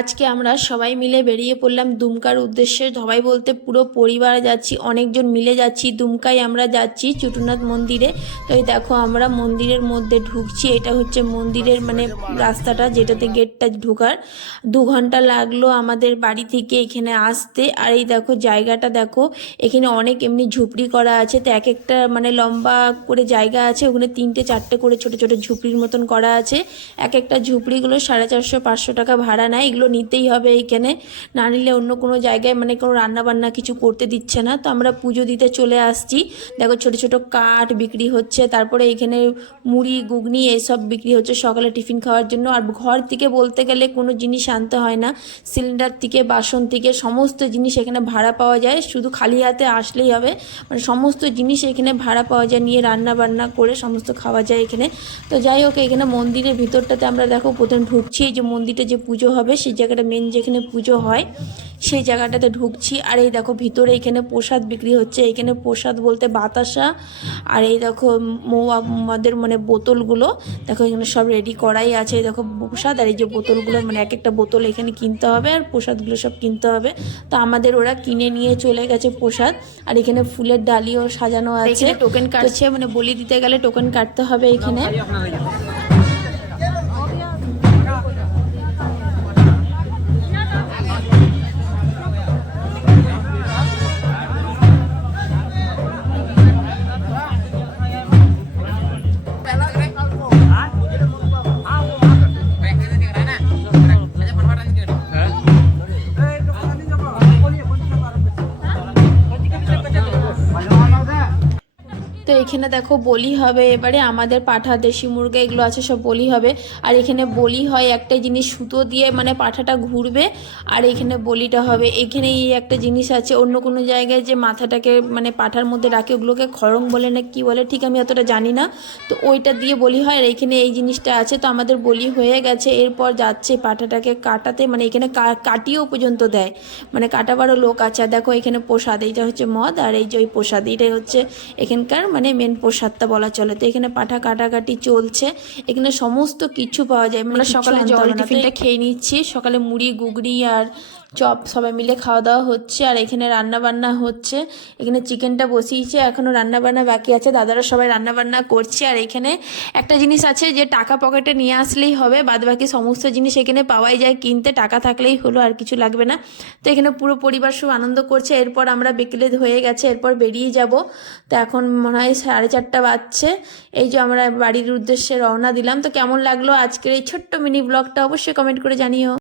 আজকে আমরা সবাই মিলে বেরিয়ে পড়লাম দুমকার উদ্দেশ্যে। সবাই বলতে পুরো পরিবার যাচ্ছি, অনেকজন মিলে যাচ্ছি। দুমকায় আমরা যাচ্ছি চুটুনাথ মন্দিরে। তো এই দেখো আমরা মন্দিরের মধ্যে ঢুকছি। এটা হচ্ছে মন্দিরের মানে রাস্তাটা, যেটাতে গেটটা ঢোকার। 2 ঘন্টা লাগলো আমাদের বাড়ি থেকে এখানে আসতে। আর এই দেখো জায়গাটা দেখো, এখানে অনেক এমনি ঝুপড়ি করা আছে। তো এক একটা মানে লম্বা করে জায়গা আছে, ওখানে 3টে 4টে করে ছোট ছোট ঝুপড়ির মতন করা আছে। এক একটা ঝুপড়িগুলো 450-500 টাকা ভাড়া নেয়। এগুলো নিতেই হবে এইখানে, না নিলে অন্য কোনো জায়গায় মানে কোনো রান্নাবান্না কিছু করতে দিচ্ছে না। তো আমরা পুজো দিতে চলে আসছি। দেখো ছোট ছোট কাঠ বিক্রি হচ্ছে, তারপরে এখানে মুড়ি ঘুগনি এইসব বিক্রি হচ্ছে সকালে টিফিন খাওয়ার জন্য। আর ঘর থেকে বলতে গেলে কোনো জিনিস আনতে হয় না, সিলিন্ডার থেকে বাসন থেকে সমস্ত জিনিস এখানে ভাড়া পাওয়া যায়। শুধু খালি হাতে আসলেই হবে, মানে সমস্ত জিনিস এখানে ভাড়া পাওয়া যায়, নিয়ে রান্না বান্না করে সমস্ত খাওয়া যায় এখানে। তো যাই হোক, এখানে মন্দিরের ভিতরটাতে আমরা দেখো প্রথমে ঢুকছি। এই যে মন্দিরটা যে পুজো হবে সেই জায়গাটা, মেন যেখানে পুজো হয় সেই জায়গাটাতে ঢুকছি। আর এই দেখো ভিতরে এখানে প্রসাদ বিক্রি হচ্ছে। এখানে প্রসাদ বলতে বাতাসা, আর এই দেখো আমাদের মানে বোতলগুলো দেখো এখানে সব রেডি করাই আছে। এই দেখো প্রসাদ, আর এই যে বোতলগুলো মানে এক একটা বোতল এখানে কিনতে হবে, আর প্রসাদগুলো সব কিনতে হবে। তো আমাদের ওরা কিনে নিয়ে চলে গেছে প্রসাদ। আর এখানে ফুলের ডালিও সাজানো আছে। টোকেন কাটছে, মানে বলি দিতে গেলে টোকেন কাটতে হবে এখানে। তো এখানে দেখো বলি হবে এবারে, আমাদের পাঠা দেশি মুরগা এগুলো আছে সব বলি হবে। আর এখানে বলি হয় একটাই জিনিস, সুতো দিয়ে মানে পাঠাটা ঘুরবে আর এখানে বলিটা হবে। এখানে এই একটা জিনিস আছে, অন্য কোনো জায়গায় যে মাথাটাকে মানে পাঠার মধ্যে রাখে ওগুলোকে খড়ং বলে না কি বলে ঠিক আমি অতটা জানি না। তো ওইটা দিয়ে বলি হয়, আর এখানে এই জিনিসটা আছে। তো আমাদের বলি হয়ে গেছে, এরপর যাচ্ছে পাঠাটাকে কাটাতে, মানে এখানে কাটিয়েও পর্যন্ত দেয়, মানে কাটাবারও লোক আছে। আর দেখো এখানে প্রসাদ, এইটা হচ্ছে মদ, আর এই যে ওই প্রসাদ, এইটাই হচ্ছে এখানকার মানে মেন প্রসাদটা বলা চলে। তো এখানে পাঠা কাটাকাটি চলছে, এখানে সমস্ত কিছু পাওয়া যায়। মানে সকালে জল টিফিনটা খেয়ে নিচ্ছি, সকালে মুড়ি ঘুগনি আর চপ সবাই মিলে খাওয়া দাওয়া হচ্ছে। আর এখানে রান্না বান্না হচ্ছে, এখানে চিকেনটা বসিয়েছে, এখনও রান্না বান্না বাকি আছে, দাদারা সবাই রান্না বান্না করছে। আর এখানে একটা জিনিস আছে যে টাকা পকেটে নিয়ে আসলেই হবে, বাদ বাকি সমস্ত জিনিস এখানে পাওয়াই যায় কিনতে, টাকা থাকলেই হলো, আর কিছু লাগবে না। তো এখানে পুরো পরিবার সব আনন্দ করছে। এরপর আমরা বিকেলে হয়ে গেছে, এরপর বেরিয়ে যাব। তো এখন মনে হয় 4:30 বাজছে। এই যে আমরা বাড়ির উদ্দেশ্যে রওনা দিলাম। তো কেমন লাগলো আজকের এই ছোট্ট মিনি ব্লগটা অবশ্যই কমেন্ট করে জানিও।